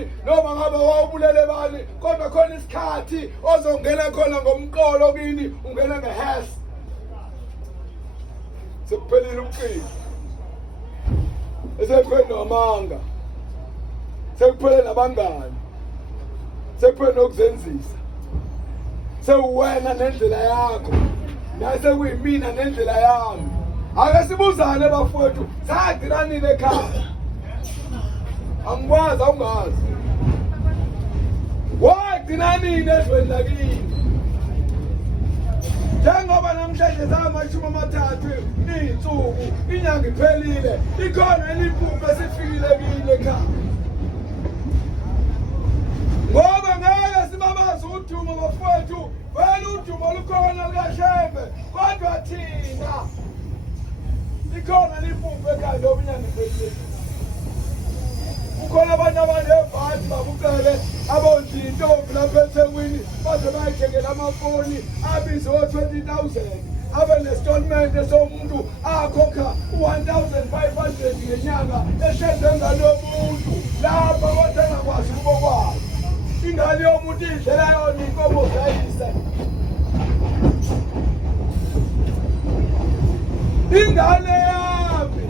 bani noma ngabe wawubulele bani kodwa khona isikhathi ozongena khona ngomqolo kini ungena ngehash sekuphelile ubuqili esekuphele namanga sekuphele nabangani sekuphele nokuzenzisa sewuwena nendlela yakho nase kuyimina nendlela yami ake sibuzane bafowethu sagciranile ekhaya angikwazi awungazi wagcinanile ezweni lakini njengoba namhlanje zamashumi amathathu iy'nsuku inyanga iphelile ikhona eliphupho esifikile kile ekhaya ngoba ngeke sibabazi udumo bafowethu vele udumo lukhona lukashembe kodwa thina likhona liphupho ekhaya njengoba inyanga iphelile kukhona abantu abanebhadi babuqele abondla intombi lapha eThekwini baze bayithengela amafoni abize o-20,000 abe nesitolimende somuntu akhokha u-1,500 ngenyanga esheze ngalo muntu lapha kodwa engakwazi ukuba kwayo ingane yomuntu idlela yona inkomo zayise ingane yami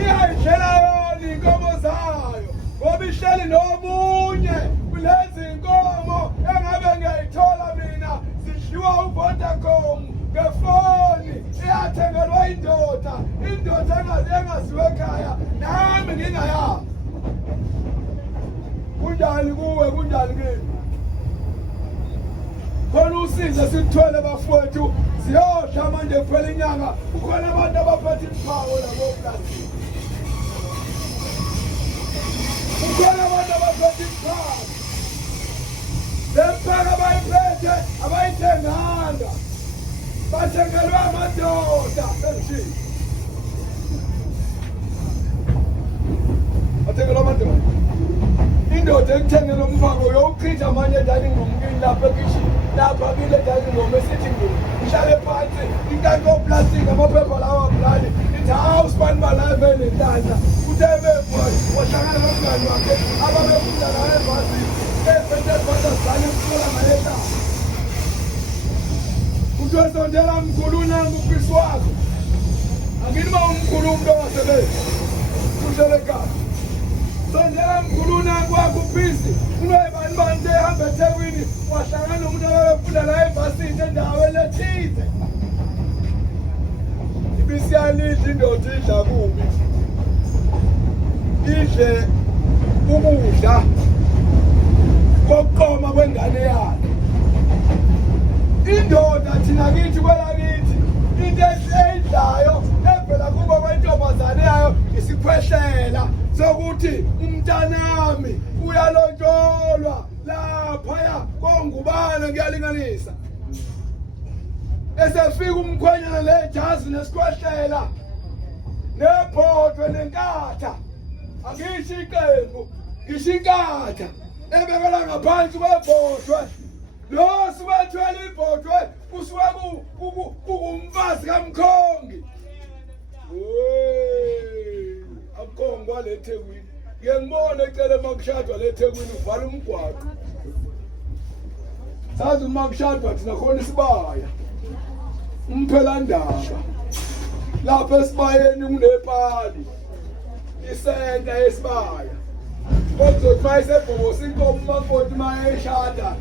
iyayidlela yona inkomo zayo ngoba ihleli nomunye kulezi nkomo engabe ngiyayithola mina zidliwa uVodacom ngefoni iyathengelwa indoda engaziwe ekhaya nami ngingayazi kunjani kuwe kunjani kimi khona usize sikuthwele bafowethu siyosha manje kuphela inyanga kukhona abantu abaphethe imphawo lakoplastiki kukhona abantu abaphethe imphawo lempaka bayiphethe abayithenganga bathengelwe amadoda sengishilo bathengelwe amadoda indoda ekuthengela umphako uyowuchitha manje edalini ngomkini lapha ekishini lapha kile edalini ngoma esithi ngihlale phansi inkankoplastiki amaphepha lawa bulali ithi hawu sibani balave nenhlanhla uthe wahlangana nomngani wakhe ababefunda naye ebhasini eziphethe ezibhasazane kuthola ngaye ekhaya kuthiwe sondela mkhulu unanga ufisi wakho angini uma umkhulu umuntu ongasebenzi uhlele ekhaya sondela mkhulu unanga wakho ubhizi unwebani bantu ehamba eThekwini wahlangana nomuntu ababefunda la ebhasini endaweni ethize ibisiyalidla indoda idla kubi idle ukudla kokuqoma kwengane yayo indoda thina kithi kwelakithi into eyidlayo evela kubo kwentombazane yayo isikhwehlela sokuthi umntanami uyalontsholwa laphaya kongubane ngiyalinganisa esefika umkhwenyana lejazi nesikhwehlela nebhodwe nenkatha angisho iqembu ngisho inkatha ebekela ngaphansi kwebhodwe lo sibathwele ibhodwe kusuke kumfazi kaMkhongi akhongi wale Thekwini ngiyangibona ecele makushadwa le Thekwini uvala umgwaqo sazi uma kushadwa thina khona isibaya umphelandaba lapha esibayeni kunepali isenta yesibaya okuzothi uma isebhobosa inkomo umakoti uma eshada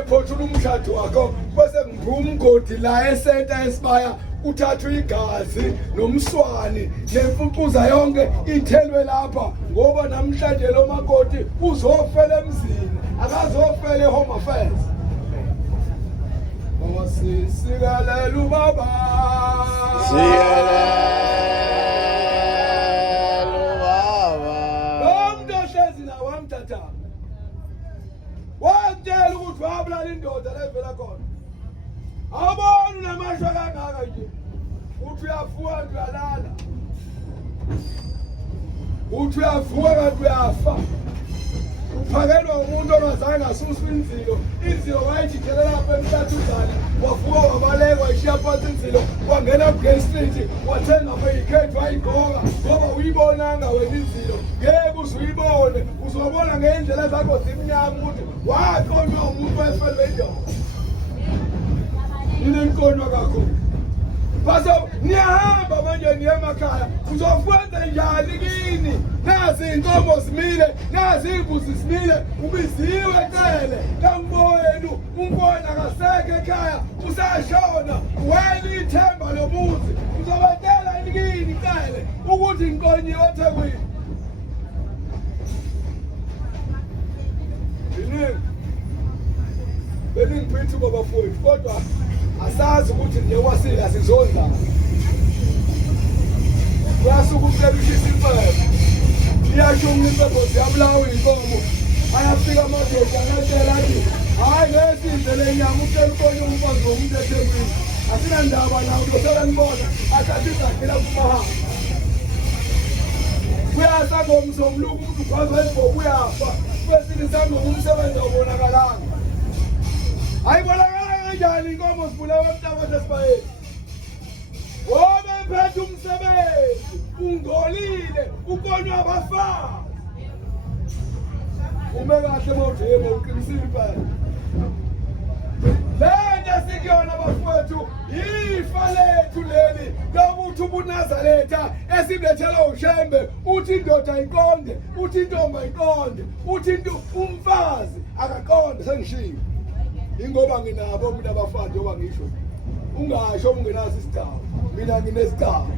ephothula umshado wakho bese ngiphuma umgodi la esenta yesibaya uthathwa igazi nomswani nemfucuza yonke ithelwe lapha ngoba namhlanje lo makoti uzofela emzini akazofela eHome Affairs sikalela ubaba wakutshela ukuthi wabulala indoda levela khona abona unamashwa kangaka nje uthi uyavuka kanti uyalala uthi uyavuka kanti uyafa waphakelwa umuntu ongazange asuswe inzilo. Inzilo wayijikela lapha emhlathuzane, wavuka wabaleka wayishiya phansi inzilo, wangena ku-Gay Street, wathenga ameyikhethi wayigqoka ngoba uyibonanga wena inzilo. Ngeke uze uyibone, uzobona ngendlela zakho zimnyama ukuthi waqonywa umuntu wefelwe indoda. Ninenkonywa kakhulu. Baso niyahamba manje niye emakhaya, uzokwenza njani kini? Nazi inkomo zimile, nazi imbuzi zimile, ubiziwe cele kangibowenu, umbona akasekho ekhaya, usashona, wena ithemba lomuzi, uzobatela kini cele ukuthi inkonyiwe eThekwini. Beningiphithi babafowethu, kodwa asazi ukuthi nje wasile asizondla. Uyasuka ucebishisa impepho, iyasho impepho ziyabulawa inkomo, ayafika amadoda anatshela athi hayi ngesindle lenyama utshela ukonye umfazi womuntu eThekwini, asinandaba nawo uzoselanibona asasizakhela kumahamba. Kuyasa ngomzomluku umuntu ugwaza elibhobo uyafa, kwesini sami ngumsebenzi awubonakalanga. Ayibonakala kanjani inkomo zibulawa emntabeni esibayeni? Ngoba ephethe umsebenzi, ungcolile, ukonywa abafazi. Ume kahle mawujeme uqinisile impela. Lento esikuyona bafowethu, ifa lethu leli lokuthi ubuNazaretha esibethela ushembe, uthi indoda ayiqonde, uthi intombi ayiqonde, uthi umfazi akaqonde. Sengishiyo ingoba nginabo mina abafazi njengoba ngisho, ungasho ungenaso isigcawu, mina nginesigcawu,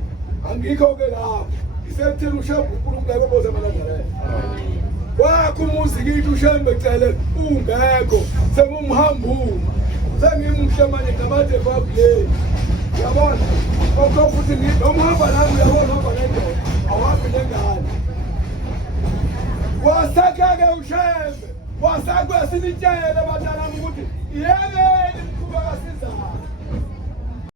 angikho-ke lapho. Isekutheni ushembe uNkulunkulu eboboza amaNazaretha. Wakho umuzi kithi ushembe cele ungekho, sengumhambuma, sengimuhle manje ngabathe babuleni. Uyabona okho futhi ngihamba nami, uyabona hamba nendoda awahambi nengane. Wasakha-ke ushembe, wasakwe sinitshele bathalami ukuthi yeke